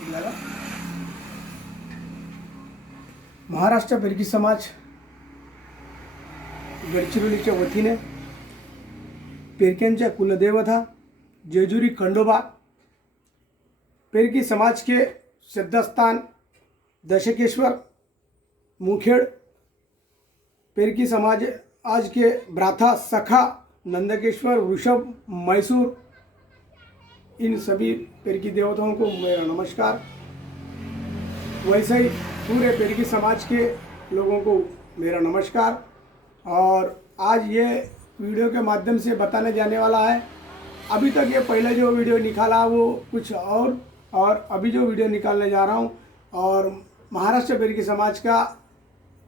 आपल्याला महाराष्ट्र पेरकी समाज गडचिरोलीच्या वतीने पेरक्यांच्या कुलदेवता जेजुरी खंडोबा पेरकी समाज के श्रद्धास्थान दशकेश्वर मुखेड़ पेरकी समाज आज के ब्राथा सखा नंदकेश्वर वृषभ मैसूर इन सभी पेरकी देवताओं को मेरा नमस्कार। वैसे ही पूरे पेरकी समाज के लोगों को मेरा नमस्कार। और आज ये वीडियो के माध्यम से बताने जाने वाला है, अभी तक ये पहले जो वीडियो निकाला वो कुछ और अभी जो वीडियो निकालने जा रहा हूँ और महाराष्ट्र पेरकी समाज का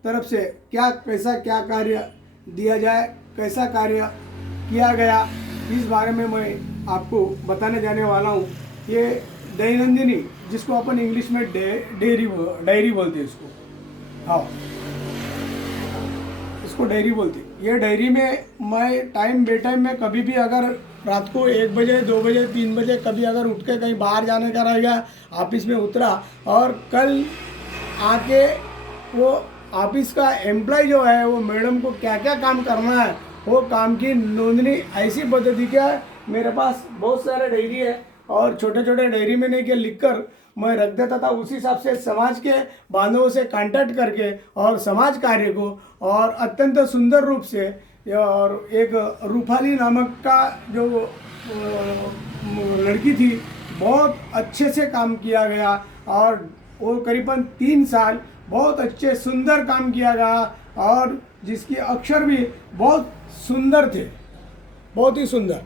तरफ से कैसा कार्य दिया जाए, कैसा कार्य किया गया, इस बारे में मैं आपको बताने जाने वाला हूँ। ये दैनंदिनी जिसको अपन इंग्लिश में डायरी बोलते हैं इसको, हाँ इसको डायरी बोलते हैं। ये डायरी में मैं टाइम बेटाइम में कभी भी अगर रात को 1 बजे 2 बजे 3 बजे कभी अगर उठ के कहीं बाहर जाने का रह गया, ऑफिस में उतरा और कल आके वो ऑफिस का एम्प्लॉय जो है वो मैडम को क्या क्या काम करना है वो काम की नोंदनी ऐसी पद्धति का है। मेरे पास बहुत सारे डायरी है और छोटे छोटे डायरी में नहीं के लिख कर मैं रख देता था। उसी हिसाब से समाज के बांधवों से कांटेक्ट करके और समाज कार्य को और अत्यंत सुंदर रूप से, और एक रूपाली नामक का जो लड़की थी बहुत अच्छे से काम किया गया और वो करीबन 3 साल बहुत अच्छे सुंदर काम किया गया और जिसके अक्षर भी बहुत सुंदर थे, बहुत ही सुंदर।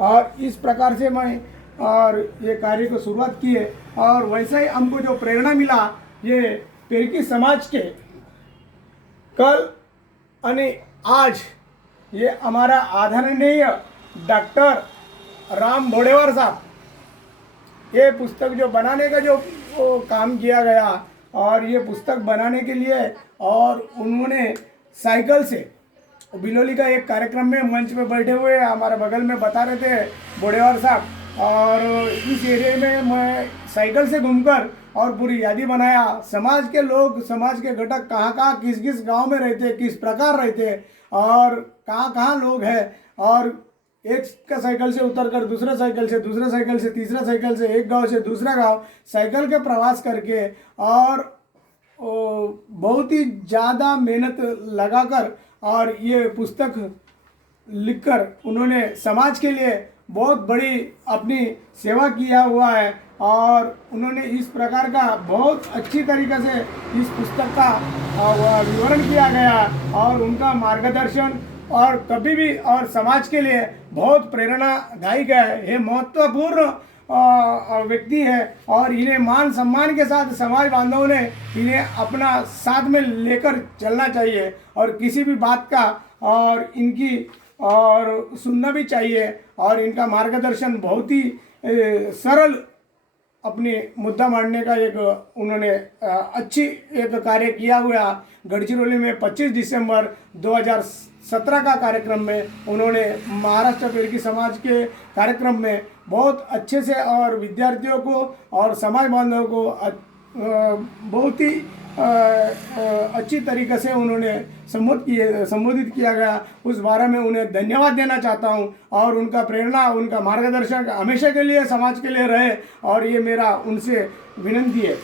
और इस प्रकार से मैं और ये कार्य को शुरुआत की है। और वैसे ही हमको जो प्रेरणा मिला ये पेरकी समाज के कल यानी आज ये हमारा आदरणीय डॉक्टर राम भोडेवार साहब ये पुस्तक जो बनाने का जो काम किया गया और ये पुस्तक बनाने के लिए और उन्होंने साइकिल से बिलोली का एक कार्यक्रम में मंच पे बैठे हुए हमारे बगल में बता रहे थे भोडेवार साहब, और इस एरिया में मैं साइकिल से घूमकर और पूरी यादी बनाया। समाज के लोग, समाज के घटक कहाँ कहाँ किस किस गांव में रहते, किस प्रकार रहते और कहाँ कहाँ लोग हैं, और एक का साइकिल से उतर कर दूसरा साइकिल से, दूसरा साइकिल से, तीसरा साइकिल से, एक गांव से दूसरा गांव साइकिल के प्रवास करके और बहुत ही ज़्यादा मेहनत लगाकर और ये पुस्तक लिखकर उन्होंने समाज के लिए बहुत बड़ी अपनी सेवा किया हुआ है। और उन्होंने इस प्रकार का बहुत अच्छी तरीक़े से इस पुस्तक का विवरण किया गया और उनका मार्गदर्शन और कभी भी और समाज के लिए बहुत प्रेरणादायक है। ये महत्वपूर्ण व्यक्ति है और इन्हें मान सम्मान के साथ समाज बांधवों ने इन्हें अपना साथ में लेकर चलना चाहिए और किसी भी बात का और इनकी और सुनना भी चाहिए। और इनका मार्गदर्शन बहुत ही सरल अपनी मुद्दा मांडने का एक उन्होंने अच्छी एक कार्य किया हुआ। गढ़चिरौली में 25 दिसंबर 2017 का कार्यक्रम में उन्होंने महाराष्ट्र पेरकी समाज के कार्यक्रम में बहुत अच्छे से और विद्यार्थियों को और समाज बांधवों को बहुत ही अच्छी तरीके से उन्होंने संबोधित किया गया। उस बारे में उन्हें धन्यवाद देना चाहता हूं और उनका प्रेरणा, उनका मार्गदर्शन हमेशा के लिए समाज के लिए रहे और ये मेरा उनसे विनती है।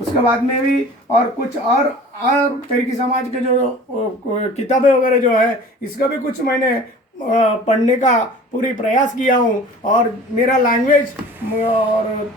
उसके बाद में भी और कुछ और पेरकी समाज के जो किताबें वगैरह जो है इसका भी कुछ मैंने पढ़ने का पूरी प्रयास किया हूँ। और मेरा लैंग्वेज और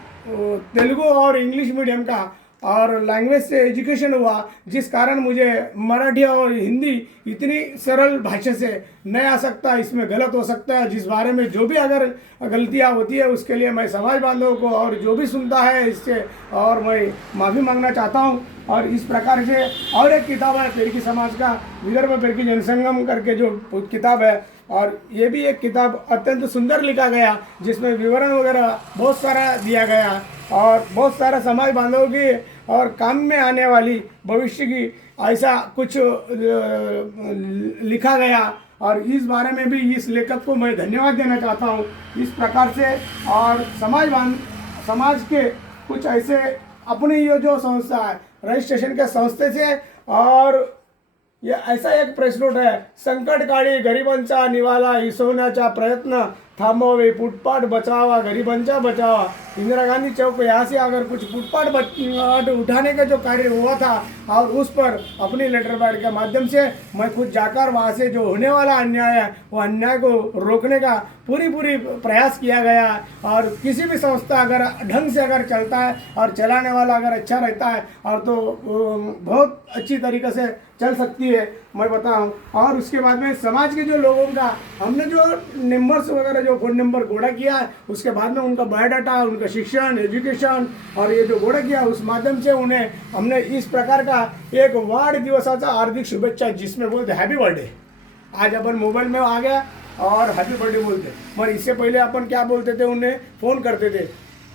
तेलुगु और इंग्लिश मीडियम का और लैंग्वेज से एजुकेशन हुआ, जिस कारण मुझे मराठी और हिंदी इतनी सरल भाषा से नहीं आ सकता, इसमें गलत हो सकता है, जिस बारे में जो भी अगर गलतियां होती है उसके लिए मैं समाज बांधवों को और जो भी सुनता है इससे और मैं माफ़ी मांगना चाहता हूं। और इस प्रकार से और एक किताब है पेरकी समाज का, विदर्भ पेरकी जनसंगम करके जो किताब है, और ये भी एक किताब अत्यंत सुंदर लिखा गया जिसमें विवरण वगैरह बहुत सारा दिया गया और बहुत सारा समाज बांधवों की और काम में आने वाली भविष्य की ऐसा कुछ लिखा गया। और इस बारे में भी इस लेखक को मैं धन्यवाद देना चाहता हूँ। इस प्रकार से और समाज समाज के कुछ ऐसे अपनी ये जो संस्था है रजिस्ट्रेशन के संस्थे से, और ये ऐसा एक प्रेस नोट है, संकटकाळी गरिबांचा निवाला हिसवण्याचा प्रयत्न थांबवावे, फुटपाथ बचावा, गरिबांचा बचावा। इंदिरा गांधी चौक यहाँ से अगर कुछ फुटपाथ उठाने का जो कार्य हुआ था, और उस पर अपनी लेटर पैड के माध्यम से मैं खुद जाकर वहाँ से जो होने वाला अन्याय है वो अन्याय को रोकने का पूरी प्रयास किया गया। और किसी भी संस्था अगर ढंग से अगर चलता है और चलाने वाला अगर अच्छा रहता है और तो बहुत अच्छी तरीके से चल सकती है, मैं बताऊं। और उसके बाद में समाज के जो लोगों का हमने जो नंबर्स वगैरह जो फोन नंबर घोड़ा किया है, उसके बाद में उनका बायोडाटा, उनका शिक्षण, एजुकेशन और ये जो घोड़ा किया उस माध्यम से उन्हें हमने इस प्रकार का एक वाढदिवसाचा हार्दिक शुभेच्छा, जिसमें बोलते हैप्पी बर्थडे। आज अपन मोबाइल में आ गया और हैप्पी बर्थडे बोलते, पर इससे पहले अपन क्या बोलते थे, उन्हें फ़ोन करते थे।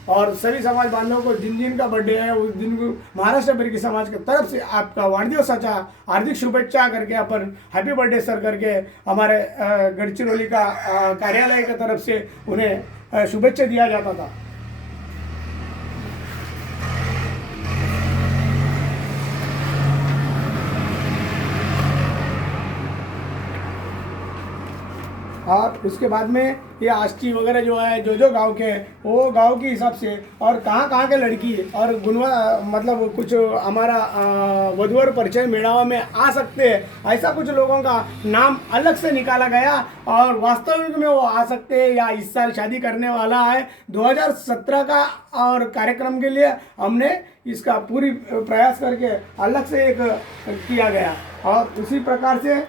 और सभी समाज बांधवों को जिन जिन का बर्थडे है उस दिन को महाराष्ट्र भर की समाज की तरफ से आपका वाढदिवसाचा हार्दिक शुभेच्छा करके अपन हैप्पी बर्थडे सर करके हमारे गढ़चिरौली का कार्यालय की तरफ से उन्हें शुभेच्छा दिया जाता था। और उसके बाद में ये आष्टी वगैरह जो है जो गांव के वो गांव के हिसाब से और कहाँ के लड़की और मतलब कुछ हमारा वधूवर परिचय मेड़ावा में आ सकते हैं, ऐसा कुछ लोगों का नाम अलग से निकाला गया। और वास्तविक में वो आ सकते हैं या इस साल शादी करने वाला है 2017 का, और कार्यक्रम के लिए हमने इसका पूरी प्रयास करके अलग से एक किया गया। और उसी प्रकार से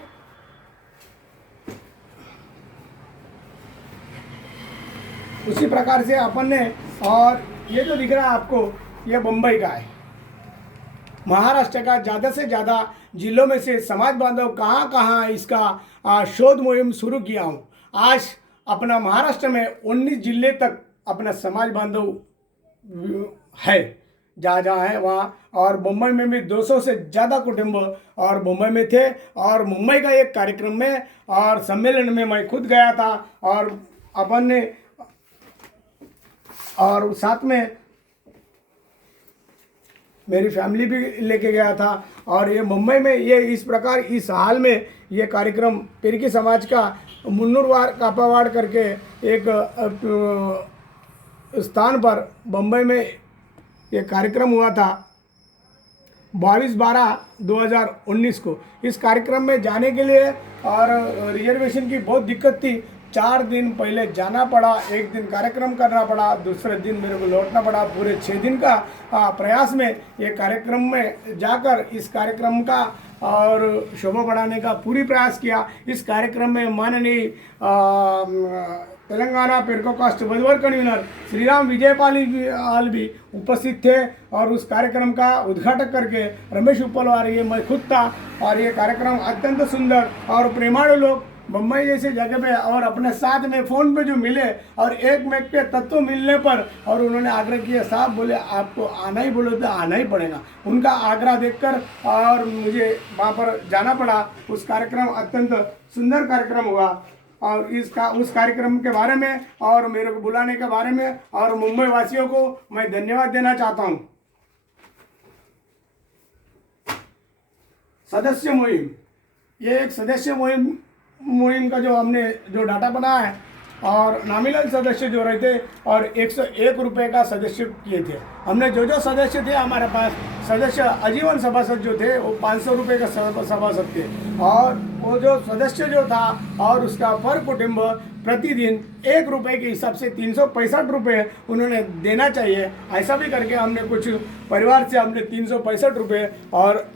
अपन ने, और ये जो दिख रहा है आपको, ये मुंबई का है। महाराष्ट्र का ज़्यादा से ज़्यादा जिलों में से समाज बांधव कहाँ इसका शोध मुहिम शुरू किया हूँ। आज अपना महाराष्ट्र में 19 जिले तक अपना समाज बांधव है, जहाँ है वहाँ। और मुंबई में भी 200 से ज़्यादा कुटुंब और मुंबई में थे। और मुंबई का एक कार्यक्रम में और सम्मेलन में मैं खुद गया था, और अपन ने और साथ में मेरी फैमिली भी लेके गया था। और ये मुंबई में ये इस प्रकार इस हाल में ये कार्यक्रम पिरकी समाज का मुन्नूरवार कापावाड़ करके एक स्थान पर मुंबई में ये कार्यक्रम हुआ था 22/12/2019 को। इस कार्यक्रम में जाने के लिए और रिजर्वेशन की बहुत दिक्कत थी। 4 दिन पहले जाना पड़ा, एक दिन कार्यक्रम करना पड़ा, दूसरे दिन मेरे को लौटना पड़ा। पूरे 6 दिन का प्रयास में ये कार्यक्रम में जाकर इस कार्यक्रम का और शोभा बढ़ाने का पूरी प्रयास किया। इस कार्यक्रम में माननीय तेलंगाना पिरको कास्ट वधूवर कन्वीनर श्रीराम विजयपाल भी उपस्थित थे। और उस कार्यक्रम का उद्घाटन करके रमेश उपलवार ये मैं खुद था। और ये कार्यक्रम अत्यंत सुंदर और प्रेमाणु लोग मुंबई जैसे जगह पे और अपने साथ में फ़ोन पे जो मिले और एक मेक के तत्व मिलने पर, और उन्होंने आग्रह किया, साहब बोले आपको आना ही, बोले तो आना ही पड़ेगा। उनका आग्रह देखकर और मुझे वहाँ पर जाना पड़ा। उस कार्यक्रम अत्यंत सुंदर कार्यक्रम हुआ। और उस कार्यक्रम के बारे में और मेरे को बुलाने के बारे में और मुंबई वासियों को मैं धन्यवाद देना चाहता हूँ। सदस्य मुहिम, ये एक सदस्य मुहिम का जो हमने जो डाटा बनाया है, और नॉमिनल सदस्य जो रहते और 101 रुपये का सदस्य किए थे हमने। जो सदस्य थे हमारे पास, सदस्य आजीवन सभासद जो थे वो 500 रुपये का सभासद थे। और वो जो सदस्य जो था और उसका पर कुटुंब प्रतिदिन 1 रुपये के हिसाब से 365 रुपये उन्होंने देना चाहिए। ऐसा भी करके हमने कुछ परिवार से हमने 365 रुपये और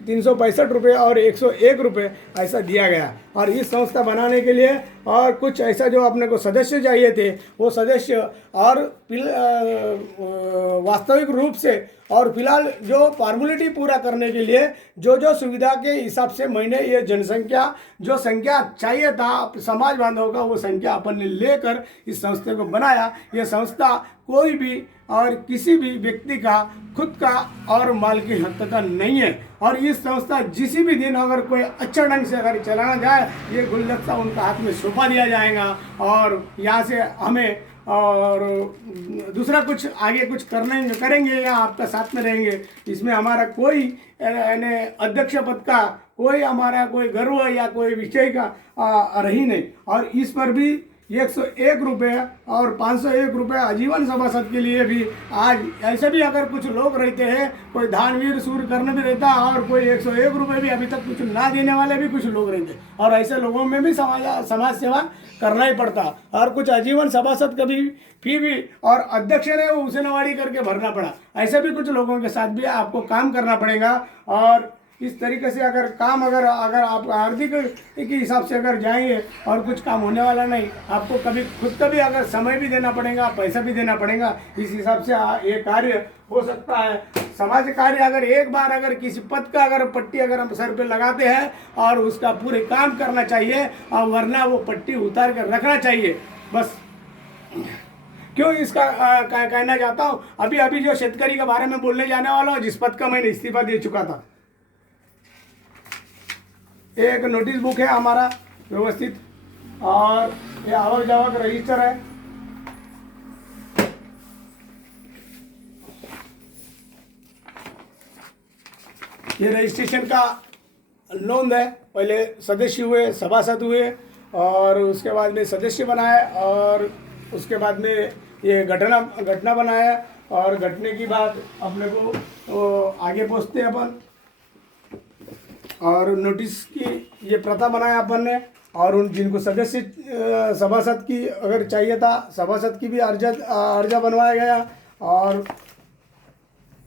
365 रुपये और 101 रुपये ऐसा दिया गया। और इस संस्था बनाने के लिए और कुछ ऐसा जो अपने को सदस्य चाहिए थे, वो सदस्य और वास्तविक रूप से और फिलहाल जो फॉर्मेलिटी पूरा करने के लिए जो सुविधा के हिसाब से मैंने ये जनसंख्या जो संख्या चाहिए था समाज बांधवों का, वो संख्या अपन ने लेकर इस संस्था को बनाया। ये संस्था कोई भी और किसी भी व्यक्ति का खुद का और मालकी हक का नहीं है। और इस संस्था जिस भी दिन अगर कोई अच्छा ढंग से अगर चलाना जाए, ये गुलदस्ता उनका हाथ में सौंपा दिया जाएगा। और यहाँ से हमें और दूसरा कुछ आगे कुछ करेंगे या आपका साथ में रहेंगे, इसमें हमारा कोई यानी अध्यक्ष पद का कोई हमारा कोई गर्व या कोई विषय का रही नहीं। और इस पर भी 101 रुपये और 501 रुपये आजीवन सभासद के लिए भी आज ऐसे भी अगर कुछ लोग रहते हैं, कोई दानवीर सूर करने भी रहता और कोई 101 रुपये भी अभी तक कुछ ना देने वाले भी कुछ लोग रहते, और ऐसे लोगों में भी समाज सेवा करना ही पड़ता। और कुछ आजीवन सभासद कभी फी भी और अध्यक्ष ने उसेनवाड़ी करके भरना पड़ा, ऐसे भी कुछ लोगों के साथ भी आपको काम करना पड़ेगा। और इस तरीके से अगर आप आर्थिक के हिसाब से अगर जाएंगे और कुछ काम होने वाला नहीं, आपको कभी खुद का भी अगर समय भी देना पड़ेगा, पैसा भी देना पड़ेगा, इस हिसाब से ये कार्य हो सकता है। समाज कार्य अगर एक बार अगर किसी पद का अगर पट्टी अगर हम सर पे लगाते हैं और उसका पूरे काम करना चाहिए, और वरना वो पट्टी उतार कर रखना चाहिए। बस क्यों इसका कहना चाहता हूँ, अभी जो शेतकरी के बारे में बोलने जाने वाला हूँ, जिस पद का मैंने इस्तीफा दे चुका था, एक नोटिस बुक है हमारा व्यवस्थित, और ये आवक जावक रजिस्टर है, ये रजिस्ट्रेशन का नोंद है। पहले सदस्य हुए, सभासद हुए, और उसके बाद में सदस्य बनाए, और उसके बाद में ये घटना बनाया, और घटने की बाद अपने को आगे पहुँचते हैं अपन, और नोटिस की ये प्रथा बनाया अपन ने, और उन जिनको सदस्य सभासद की अगर चाहिए था, सभासद की भी अर्जा बनवाया गया, और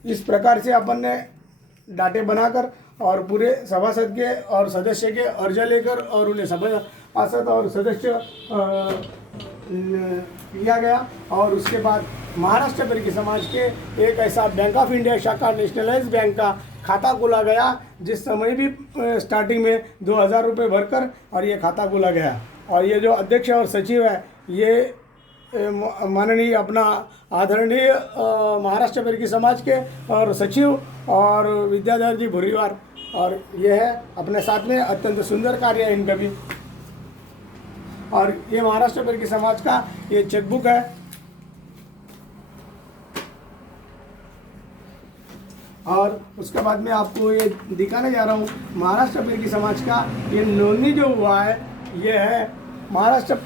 इस प्रकार से अपन ने डाटे बनाकर और पूरे सभासद के और सदस्य के अर्जा लेकर और उन्हें सभासद और सदस्य लिया गया। और उसके बाद महाराष्ट्र पेरकी समाज के एक ऐसा बैंक ऑफ इंडिया शाखा नेशनलाइज बैंक का खाता खोला गया, जिस समय भी स्टार्टिंग में 2000 रुपये भरकर और ये खाता खोला गया। और ये जो अध्यक्ष और सचिव है, ये माननीय अपना आदरणीय महाराष्ट्र पेरकी समाज के और सचिव और विद्याधर जी भुरीवार, और ये है अपने साथ में अत्यंत सुंदर कार्य है इनका भी। और ये महाराष्ट्र पेरकी समाज का ये चेकबुक है, और उसके बाद में आपको ये दिखाने जा रहा हूँ महाराष्ट्र पेरकी समाज का ये नोंदनी जो हुआ है, ये है महाराष्ट्र,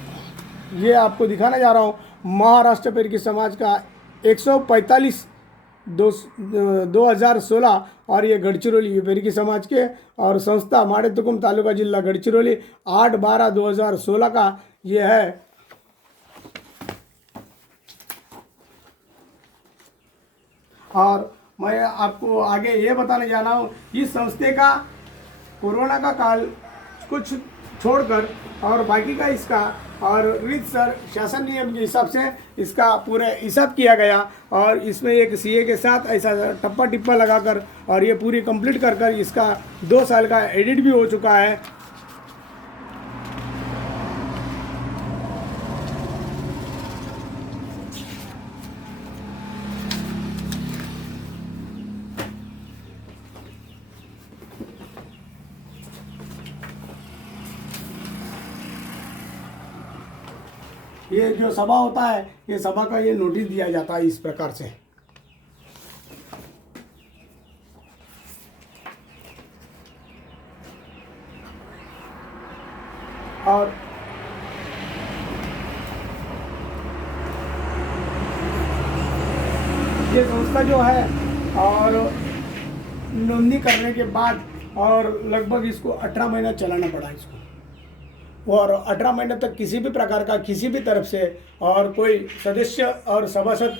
ये आपको दिखाने जा रहा हूँ महाराष्ट्र पेरकी समाज का 145/2016, और ये गडचिरोली पेरकी समाज के और संस्था माडेतुकुम तालुका जिला गडचिरोली 8/12/2016 का ये है। और मैं आपको आगे ये बताने जा रहा हूँ, इस संस्थे का कोरोना का काल कुछ छोड़कर और बाकी का इसका और रीतसर शासन नियम के हिसाब से इसका पूरा हिसाब किया गया, और इसमें एक सीए के साथ ऐसा टप्पा टिप्पा लगाकर और ये पूरी कंप्लीट कर इसका 2 साल का एडिट भी हो चुका है। ये जो सभा होता है, ये सभा का ये नोटिस दिया जाता है इस प्रकार से। और ये संस्था जो है, और नोंदनी करने के बाद और लगभग इसको 18 महीना चलाना पड़ा इसको, और 18 महीने तक किसी भी प्रकार का किसी भी तरफ से और कोई सदस्य और सभासद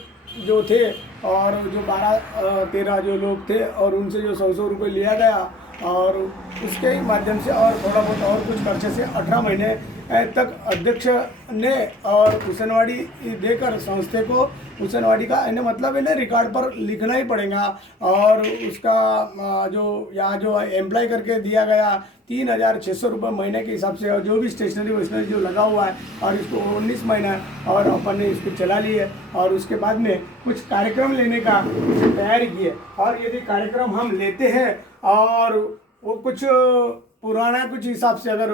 जो थे और जो 12-13 जो लोग थे और उनसे जो 100 रुपये लिया गया, और उसके माध्यम से और थोड़ा बहुत और कुछ खर्चे से 18 महीने तक अध्यक्ष ने और उसेनवाड़ी देकर संस्थे को उसेनवाड़ी का यानी मतलब इन्हें रिकॉर्ड पर लिखना ही पड़ेगा। और उसका जो यहाँ जो एम्प्लॉय करके दिया गया 3600 रुपये महीने के हिसाब से, और जो भी स्टेशनरी वैशनरी जो लगा हुआ है, और इसको 19 महीना और अपन ने इसको चला ली है। और उसके बाद में कुछ कार्यक्रम लेने का कुछ तैयारी की है, और यदि कार्यक्रम हम लेते हैं और वो कुछ पुराना कुछ हिसाब से अगर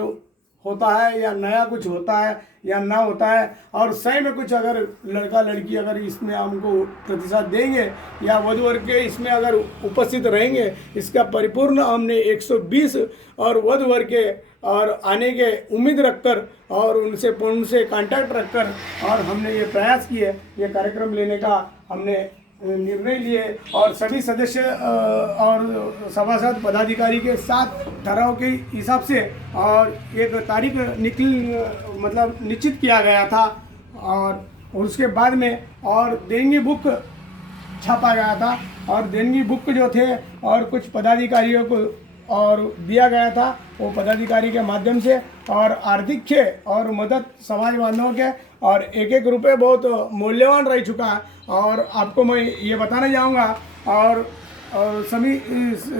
होता है या नया कुछ होता है या ना होता है, और सही में कुछ अगर लड़का लड़की अगर इसमें हमको प्रतिशत देंगे या वधू वर के इसमें अगर उपस्थित रहेंगे, इसका परिपूर्ण हमने 120 और वधू वर के और आने के उम्मीद रखकर और उनसे कांटेक्ट रखकर और हमने ये प्रयास किए, ये कार्यक्रम लेने का हमने निर्णय लिए और सभी सदस्य और सभासद पदाधिकारी के साथ ठहराव के हिसाब से और एक तारीख मतलब निश्चित किया गया था, और उसके बाद में और देंगी बुक छापा गया था और देंगी बुक जो थे और कुछ पदाधिकारियों को और दिया गया था, वो पदाधिकारी के माध्यम से और आर्थिक खे और मदद समाज बांधवों के और एक एक रुपये बहुत मूल्यवान रह चुका है। और आपको मैं ये बताना चाहूँगा और सभी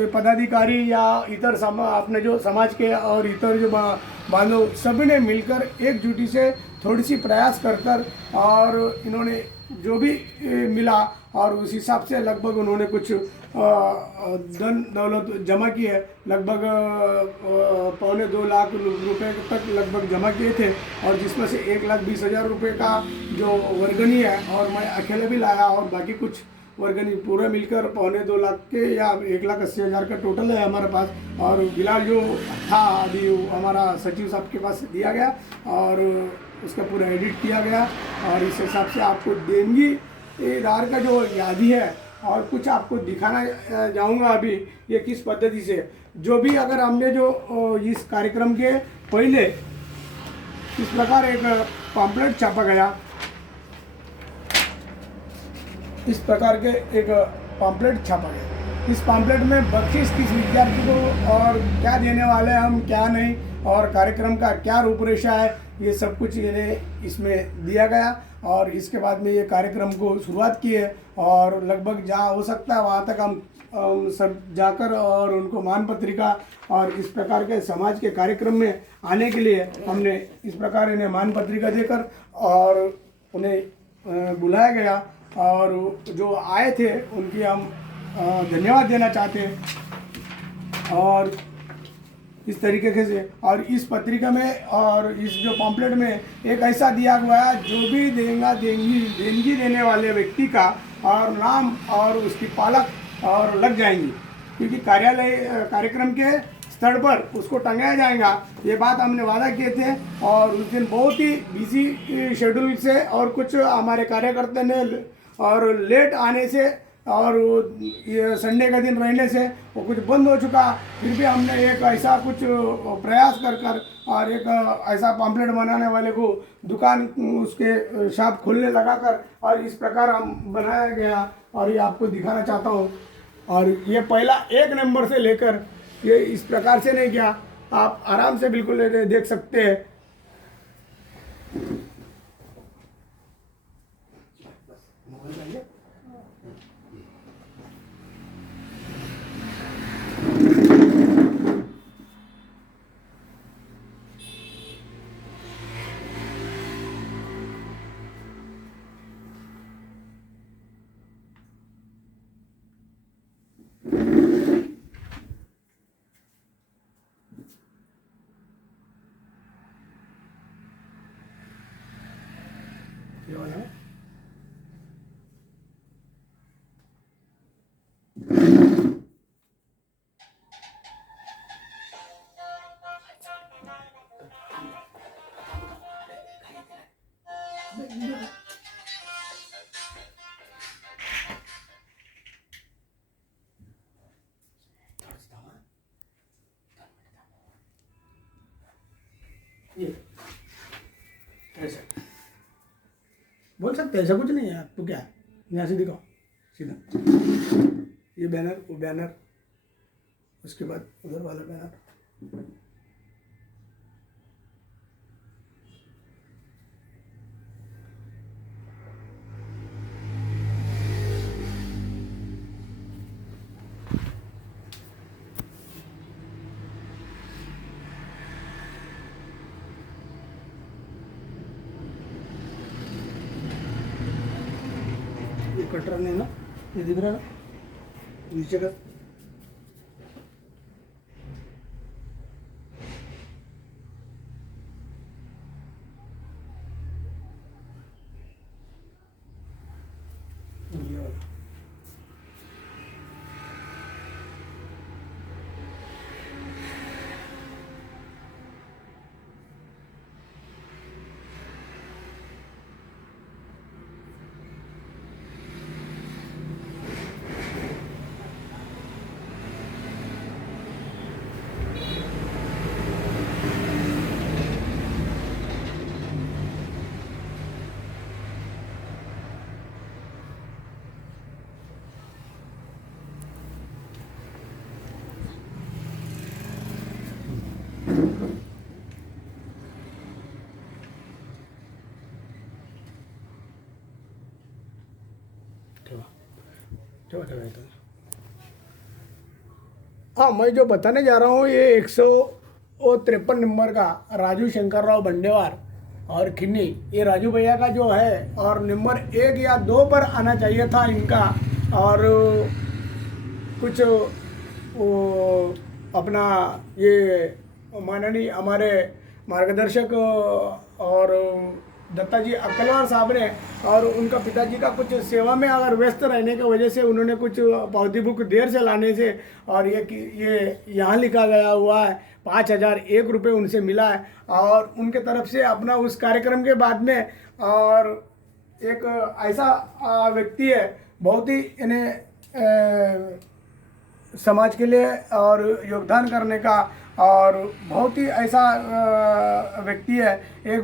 पदाधिकारी या इतर अपने जो समाज के और इतर जो बांधव सभी ने मिलकर एकजुटी से थोड़ी सी प्रयास कर और इन्होंने जो भी मिला और उस हिसाब से लगभग उन्होंने कुछ धन दौलत जमा की है, लगभग 1.25 लाख रुपए तक लगभग जमा किए थे, और जिसमें से 1,20,000 रुपये का जो वर्गनी है और मैं अकेले भी लाया और बाकी कुछ वर्गनी पूरे मिलकर 1.25 लाख के या 1,80,000 का टोटल है हमारे पास। और फिलहाल जो था अभी हमारा सचिव साहब के पास दिया गया और उसका पूरा एडिट किया गया और इस हिसाब से आपको देंगी दार का जो यादी है और कुछ आपको दिखाना जाऊंगा अभी ये किस पद्धति से जो भी अगर हमने जो इस कार्यक्रम के पहले इस प्रकार एक पम्पलेट छापा गया, इस प्रकार के एक पम्पलेट छापा गया। इस पम्पलेट में बख्शिश किस विद्यार्थी को और क्या देने वाले हैं हम क्या नहीं और कार्यक्रम का क्या रूपरेखा है, ये सब कुछ इन्हें इसमें दिया गया। और इसके बाद में ये कार्यक्रम को शुरुआत की है और लगभग जहाँ हो सकता है वहाँ तक हम सब जाकर और उनको मान पत्रिका और इस प्रकार के समाज के कार्यक्रम में आने के लिए हमने इस प्रकार इन्हें मान पत्रिका देकर और उन्हें बुलाया गया और जो आए थे उनकी हम धन्यवाद देना चाहते हैं। और इस तरीके से और इस पत्रिका में और इस जो पॉम्पलेट में एक ऐसा दिया हुआ है जो भी देंगी देने वाले व्यक्ति का और नाम और उसकी पालक और लग जाएंगी, क्योंकि कार्यक्रम के स्थल पर उसको टंगाया जाएगा। ये बात हमने वादा किए थे और उस दिन बहुत ही बिजी शेड्यूल से और कुछ हमारे कार्यकर्ता ने और लेट आने से और ये संडे का दिन रहने से वो कुछ बंद हो चुका, फिर भी हमने एक ऐसा कुछ प्रयास कर और एक ऐसा पम्पलेट बनाने वाले को दुकान उसके शॉप खोलने लगाकर और इस प्रकार हम बनाया गया और ये आपको दिखाना चाहता हूँ। और ये पहला 1 नंबर से लेकर ये इस प्रकार से नहीं किया, आप आराम से बिल्कुल देख सकते हैं। ये ऐसा बोल सकते हैं, ऐसा कुछ नहीं है। आपको क्या यहाँ से दिखाओ सीधा, ये बैनर वो बैनर, उसके बाद उधर वाला बैनर, कट रहा नहीं ना, ये दिख रहा है नीचे का। ठेवा ठेवा ठेवा इथं. हाँ, मैं जो बताने जा रहा हूँ ये 153 नंबर का राजू शंकरराव बंडेवार और खिन्नी, ये राजू भैया का जो है, और नंबर 1 या 2 पर आना चाहिए था इनका। और कुछ वो अपना ये माननीय हमारे मार्गदर्शक और दत्ता जी अक्कलवार साहब ने और उनका पिताजी का कुछ सेवा में अगर व्यस्त रहने की वजह से उन्होंने कुछ पावती बुक देर से लाने से, और ये यहाँ लिखा गया हुआ है 5,001 रुपये उनसे मिला है। और उनके तरफ से अपना उस कार्यक्रम के बाद में, और एक ऐसा व्यक्ति है बहुत ही इन्हें समाज के लिए और योगदान करने का, और बहुत ही ऐसा व्यक्ति है। एक